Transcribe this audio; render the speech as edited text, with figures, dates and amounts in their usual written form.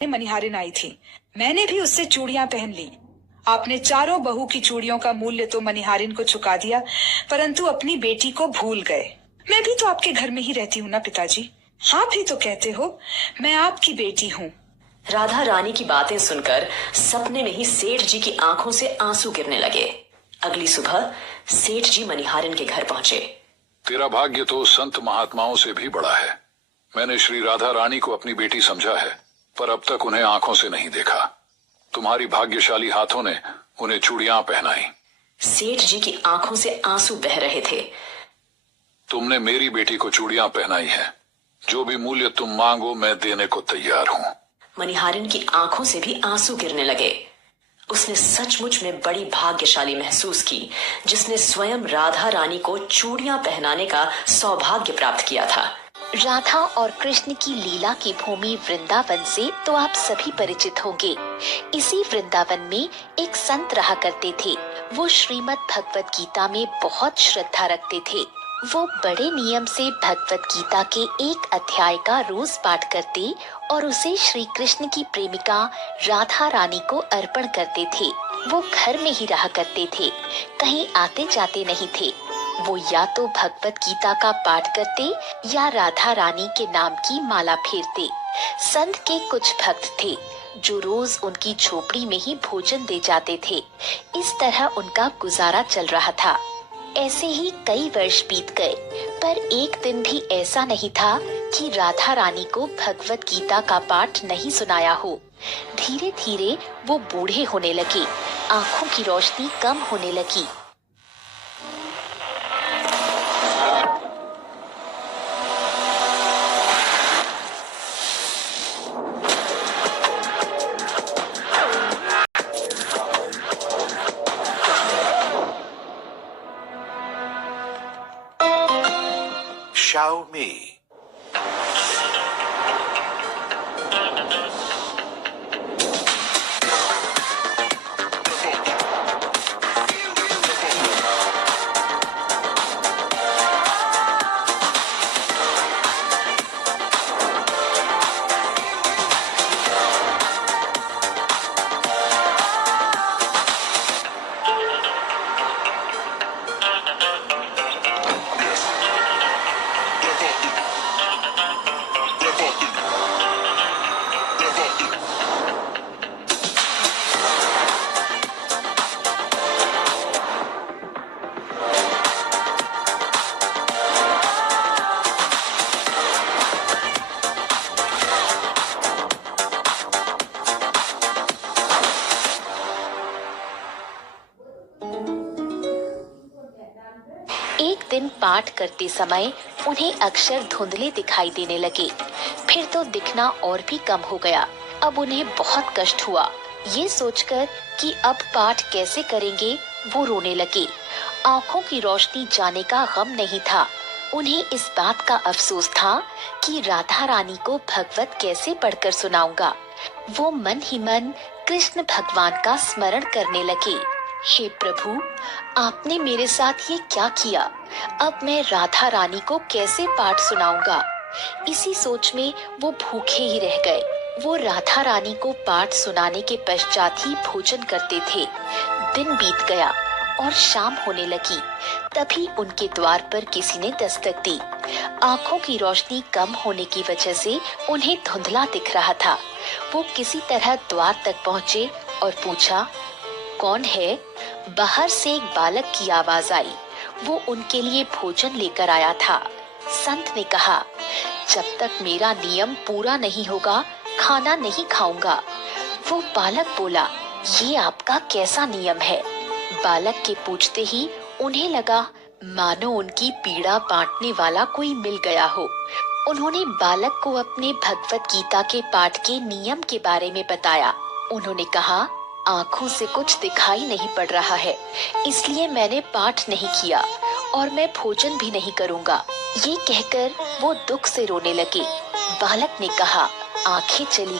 मनिहारिन आई थी। मैंने भी उससे चूड़ियां पहन ली। आपने चारों बहू की चूड़ियों का मूल्य तो मनिहारिन को चुका दिया, परंतु अपनी बेटी को भूल गए। मैं भी तो आपके घर में ही रहती हूँ ना पिताजी। आप ही तो कहते हो मैं आपकी बेटी हूँ। राधा रानी की बातें सुनकर सपने में ही सेठ जी की आंखों से आंसू गिरने लगे। अगली सुबह सेठ जी मनिहारिन के घर पहुंचे। तेरा भाग्य तो संत महात्माओं से भी बड़ा है। मैंने श्री राधा रानी को अपनी बेटी समझा है, पर अब तक उन्हें आंखों से नहीं देखा। तुम्हारी भाग्यशाली हाथों ने उन्हें चूड़ियां पहनाई। सेठ जी की आंखों से आंसू बह रहे थे। तुमने मेरी बेटी को चूड़ियां पहनाई है। जो भी मूल्य तुम मांगो मैं देने को तैयार हूँ। मनिहारिन की आंखों से भी आंसू गिरने लगे। उसने सचमुच में बड़ी भाग्यशाली महसूस की, जिसने स्वयं राधा रानी को चूड़ियां पहनाने का सौभाग्य प्राप्त किया था। राधा और कृष्ण की लीला की भूमि वृंदावन से तो आप सभी परिचित होंगे। इसी वृंदावन में एक संत रहा करते थे। वो श्रीमद् भगवत गीता में बहुत श्रद्धा रखते थे। वो बड़े नियम से भगवत गीता के एक अध्याय का रोज पाठ करते और उसे श्री कृष्ण की प्रेमिका राधा रानी को अर्पण करते थे। वो घर में ही रहा करते थे, कहीं आते जाते नहीं थे। वो या तो भगवत गीता का पाठ करते या राधा रानी के नाम की माला फेरते। संत के कुछ भक्त थे जो रोज उनकी झोपड़ी में ही भोजन दे जाते थे। इस तरह उनका गुजारा चल रहा था। ऐसे ही कई वर्ष बीत गए, पर एक दिन भी ऐसा नहीं था कि राधा रानी को भगवत गीता का पाठ नहीं सुनाया हो। धीरे धीरे वो बूढ़े होने लगे, आंखों की रोशनी कम होने लगी। Xiaomi. एक दिन पाठ करते समय उन्हें अक्षर धुंधले दिखाई देने लगे। फिर तो दिखना और भी कम हो गया। अब उन्हें बहुत कष्ट हुआ। ये सोचकर कि अब पाठ कैसे करेंगे, वो रोने लगे। आंखों की रोशनी जाने का गम नहीं था। उन्हें इस बात का अफसोस था कि राधा रानी को भगवत कैसे पढ़कर सुनाऊंगा। वो मन ही मन कृष्ण भगवान का स्मरण करने लगे। हे प्रभु, आपने मेरे साथ ये क्या किया? अब मैं राधा रानी को कैसे पाठ सुनाऊंगा? इसी सोच में वो भूखे ही रह गए। वो राधा रानी को पाठ सुनाने के पश्चात ही भोजन करते थे। दिन बीत गया और शाम होने लगी। तभी उनके द्वार पर किसी ने दस्तक दी। आंखों की रोशनी कम होने की वजह से उन्हें धुंधला दिख रहा था। वो किसी तरह द्वार तक पहुँचे और पूछा, कौन है? बाहर से एक बालक की आवाज आई। वो उनके लिए भोजन लेकर आया था। संत ने कहा, जब तक मेरा नियम पूरा नहीं होगा खाना नहीं खाऊंगा। वो बालक बोला, ये आपका कैसा नियम है? बालक के पूछते ही उन्हें लगा मानो उनकी पीड़ा बांटने वाला कोई मिल गया हो। उन्होंने बालक को अपने भगवत गीता के पाठ के नियम के बारे में बताया। उन्होंने कहा, आंखों से कुछ दिखाई नहीं पड़ रहा है, इसलिए मैंने पाठ नहीं किया और मैं भोजन भी नहीं करूंगा। ये कहकर वो दुख से रोने लगे। बालक ने कहा, आंखें चली गई।